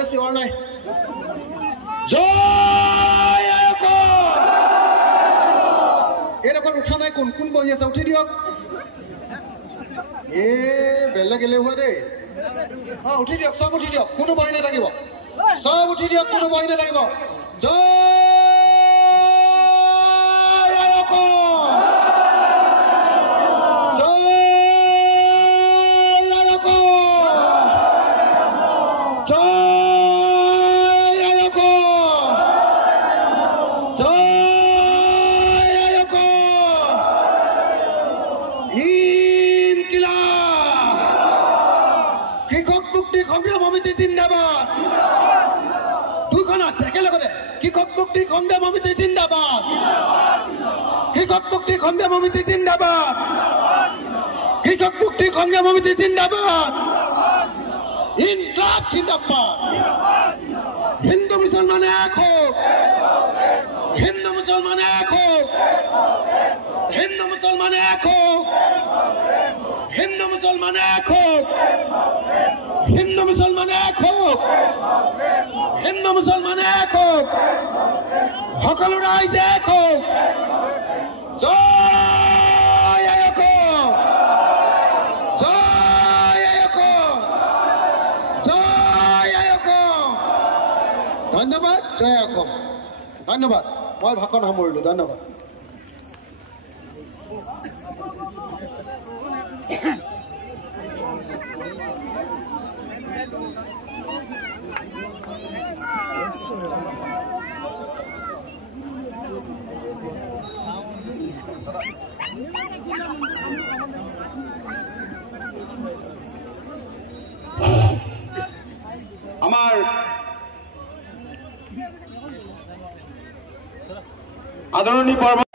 চবে চিঞৰ নাই জয় এইডোখৰত উঠা নাই কোন কোন বহি আছে উঠি দিয়ক বেলেগ এলেহুৱা দেই উঠি দিয়ক চব উঠি দিয়ক কোনো বহি নাথাকিব চব উঠি দিয়ক কোনো বহি নাথাকিব কৃষক মুক্তি সংগ্ৰাম সমিতি জিন্দাবাদ দুইখনত একেলগতে কৃষক মুক্তি সংগ্ৰাম সমিতি জিন্দাবাদ কৃষক মুক্তি সংগ্ৰাম সমিতি জিন্দাবাদ কৃষক মুক্তি সংগ্ৰাম সমিতি জিন্দাবাদ ইনকলাব জিন্দাবাদ হিন্দু মুসলমান এক হোক হিন্দু মুসলমান এক হোক হিন্দু মুসলমান এক হোক হিন্দু মুসলমান এক হোক হিন্দু মুসলমান এক হোক হিন্দু মুসলমান এক হোক সকলো ৰাইজ এক হোক জয় ধন্যবাদ জয় অসম ধন্যবাদ মই ভাষণ সামৰিলো ধন্যবাদ আমাৰ আদৰণীয় পৰ্ব